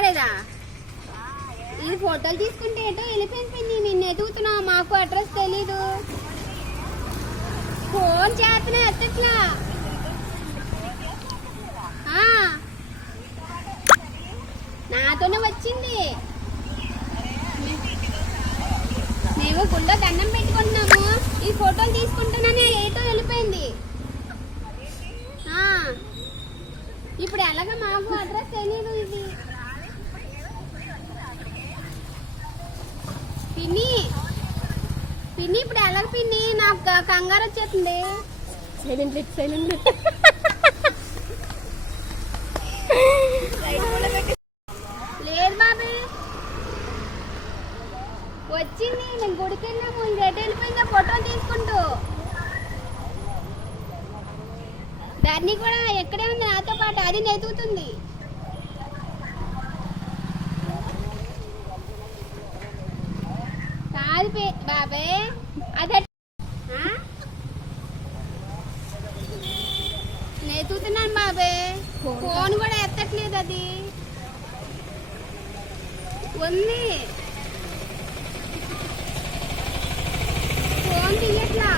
రాలేదా ఇది ఫోటోలు తీసుకుంటే ఏంటో వెళ్ళిపోయింది నిన్న నిన్ను ఎదుగుతున్నావు మాకు అడ్రస్ తెలీదు. ఫోన్ చేస్తున్నా ఎత్తట్లా? నాతోనే వచ్చింది. మేము గుళ్ళో దండం పెట్టుకుంటున్నాము. ఈ ఫోటోలు తీసుకుంటున్నానే ఏటో వెళ్ళిపోయింది. ఇప్పుడు ఎలాగ మాకు అడ్రస్ తెలియదు ఇది. పిన్ని. పిన్ని ఇప్పుడు ఎలా పిన్ని? నాకు కంగారు వచ్చేస్తుంది. సైలెంట్ లెట్ సైలెంట్ లేదు బాబే. వచ్చింది. నేను గుడికి వెళ్ళాము ముందు వెళ్ళిపోయిందా ఫోటోలు ఫోటో తీసుకుంటూ. దాన్ని కూడా ఎక్కడే ఉంది నాతో పాటు. అది నెతుకుతుంది కాదు పే- బాబాయ్ అదే నెతుకుతున్నాను బాబాయ్ ఫోన్ కూడా ఎత్తట్లేదు అది. ఉంది. ఫోన్ తీయట్లా.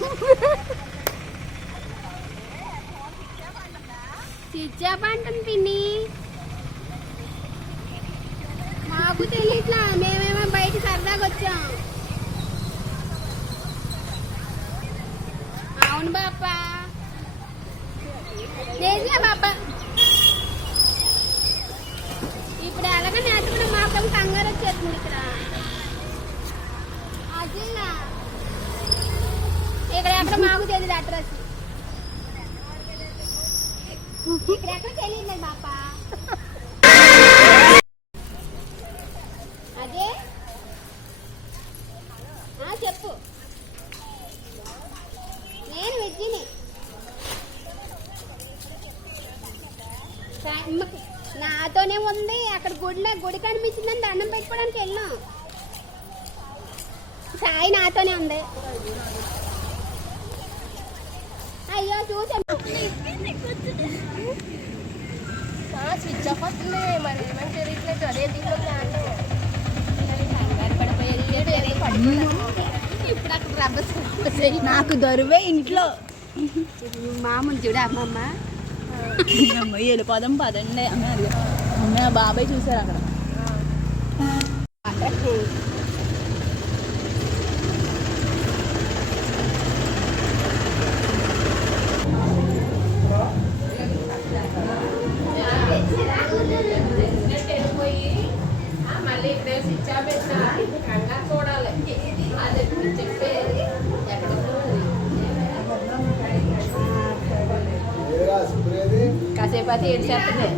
స్విచ్ అంటుంది పిన్ని. మాకు తెలియట్లా మేమేమో బయట సరదాగా వచ్చాం. అవును బాపా. లేదులే బాపా. ఇప్పుడు ఎలాగ నేర్చుకున్న మాత్రం కంగారు వచ్చేస్తుంది ఇక్కడ. అదేనా ఇక్కడ ఎక్కడ మాకు తెలియదు అడ్రస్. ఇక్కడ ఎక్కడ తెలియదు బాపా అదే ఆ, చెప్పు. నేను విజ్జిని నాతోనే ఉంది. అక్కడ గుడిలో గుడి కనిపించిందని దండం పెట్టుకోవడానికి వెళ్ళాం. సాయి నాతోనే ఉంది. అయ్యో చూసా. స్విచ్ ఆఫ్ వస్తుంది మరి ఏమని తెలియట్లేదు అదే దీంట్లో రబ్బర్ నాకు దొరివే ఇంట్లో. మామూలు చూడు అమ్మమ్మ. అమ్మ వెళ్ళిపోదాం పదండి. అమ్మ అమ్మ బాబాయ్ చూసారు అక్కడ. మళ్ళీ ఇక్కడే చూడాలి అది చెప్పేది. అది ఏడు చేస్తుంది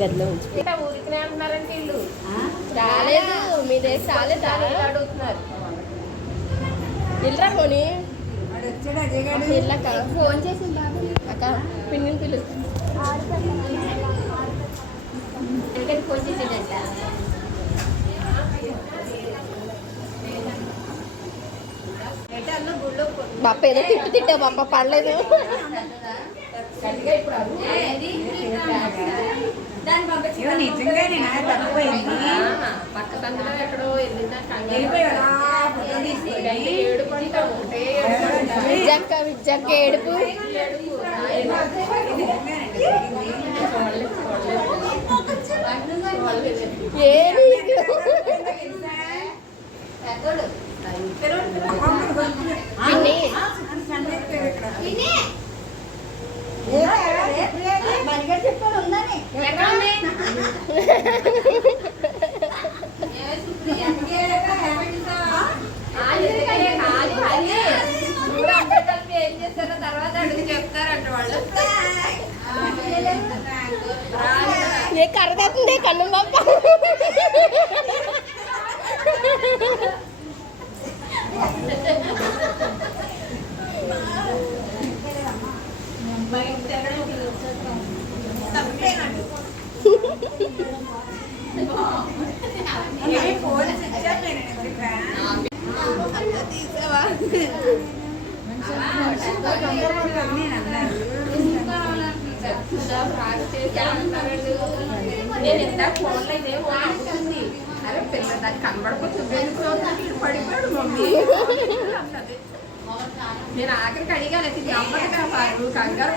గదిలో ఉంచి ఊరికనే అంటున్నారంటే ఇల్లు రాలేదు మీ దగ్గర రాలేదు అడుగుతున్నారు. ఇల్లరా పోనీ? ఇల్లక్క ఫోన్ చేసి బాబు అక్క పిన్నిని పిలు. ఎందుకంటే ఫోన్ చేసేదంట. బాప్ప ఏదో తిట్టు తిట్టా బాప్ప పడలేదు ఏడుపు ఏది ఏం చేస్తారో తర్వాత అడుగు చెప్తారంట వాళ్ళు ఏ కర్రదవుతుంది కన్ను బాప్ప నేను ఇందాక ఫోన్లో ఇదేమో అరే పిల్ల దాన్ని కనబడకపోతుంది పడిపోయాడు మమ్మీ నేను ఆఖరికి అడిగాను అయితే నమ్మదు కాపాడు కంగారు